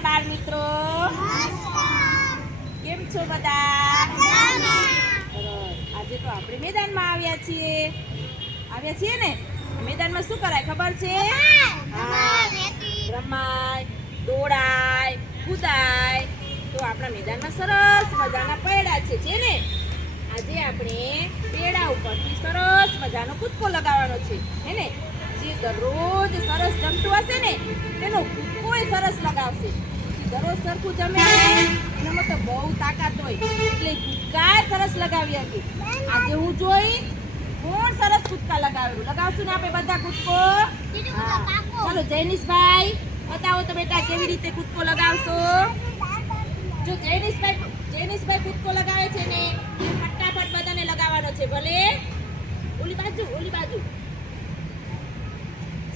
નમસ્કાર બાળ મિત્રો, કેમ છો બધા? આજે તો આપણે મેદાનમાં આવ્યા છીએ ને. મેદાનમાં શું કરાય ખબર છે? રમાય, દોડાય, કૂદાય. તો આપણા મેદાનમાં સરસ મજાના પૈડા છે ને. આજે આપણે પેડા ઉપરથી સરસ મજાનો કૂદકો લગાવવાનો છે હે ને. જે દરરોજ સરસ જમતું હશે ને તેનો કૂદકોય સરસ લગાવશે. દરરોજ સરખું જમે એનામાં તો બહુ તાકાત હોય એટલે કૂદકા સરસ લગાવી હતી. આજે હું જોઈ કોણ સરસ કૂદકા લગાવશું ને આપણે બધા કૂદકો. ચાલો જૈનિશભાઈ બતાવો તો બેટા કેવી રીતે કૂદકો લગાવશો. જો જૈનિશભાઈ કૂદકો લગાવે છે ને એ ફટાફટ બધાને લગાવવાનો છે. ભલે ઓલી બાજુ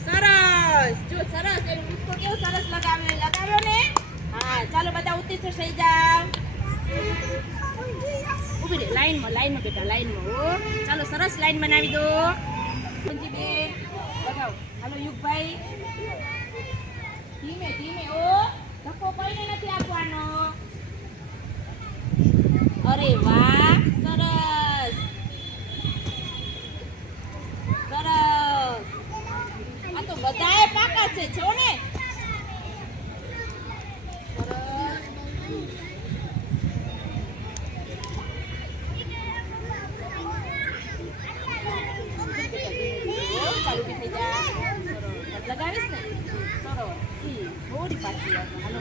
સરસ. જો સરસ એનો કૂદકો કેવો સરસ લગાવ્યો ને. હા ચાલો બધા ઉત્તીર્થ થઈ જાવ. ઉભી રે લાઈનમાં બેટા લાઈનમાં હો. ચાલો સરસ લાઈન બનાવી દો. બેન લગાવો. હાલો યુગભાઈ ધીમે ઓ ધક્કો કોઈને નથી આપવાનો. અરે વાહ સરસ. આ તો બધાએ પાકા છે છો ને. લગાવીશ ને સરસ. થોડી પાછી હાલો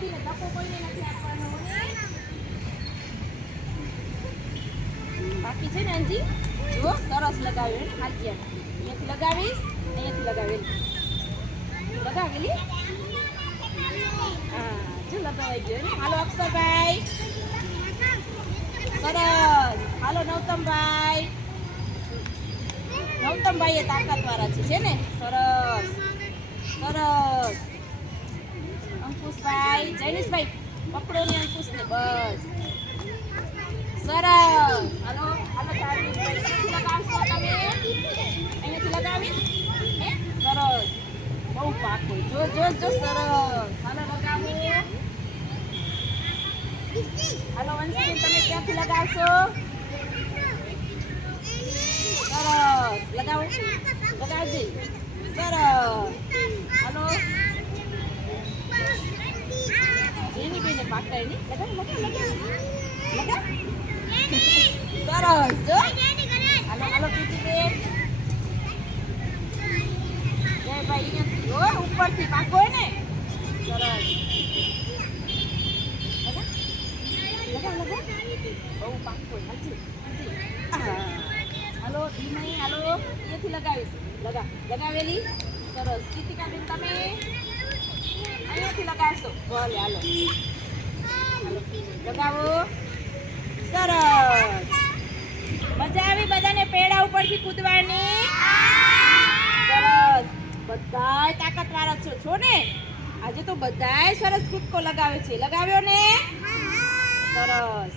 ધીમે ધક્કો કોઈને નથી આપવાનો. બાકી છે ને અંજી જો સરસ લગાવ્યું ખાલી અહીંયાથી લગાવીશ. લગાવેલી હા જો લગાવાઈ ગયો ને. હાલો અક્ષરભાઈ સરસ. હાલો નવતમભાઈ એ તાકાત વાળા છે ને. સરસ. અંકુશભાઈ જૈનિશભાઈ પકડો ને અંકુશને બસ. સરસ. હાલો લગાવશો તમે અહીંયાથી લગાવીશ હે. સરસ બહુ પાકું. જો સરસ. હાલો લગાવો. હાલો વંશીબેન તમે ક્યાંથી લગાવશો? સરસ લગાવજે. સરસ. હાલો જેની બેને પાકાય નહીં લગાવ. સરસ. જો હાલો પીટીબેન જય ભાઈ અહીંયા ઉપરથી પાકો હોય ને. સરસ લગાવ બહુ પાકો હોય. હાલો ધીમે હાલો અહીંયાથી લગાવીશ. લગાવેલી. સરસ. કીતિકાબેન તમે અહીંયાથી લગાવશો. ભલે હાલો લગાવો. સરસ. મજા આવી બધાને પેડા ઉપરથી કૂદવાની? સરસ. બધાય તાકાત વાળા છો ને. આજે તો બધાય સરસ કૂદકો લગાવે છે. લગાવ્યો ને. સરસ.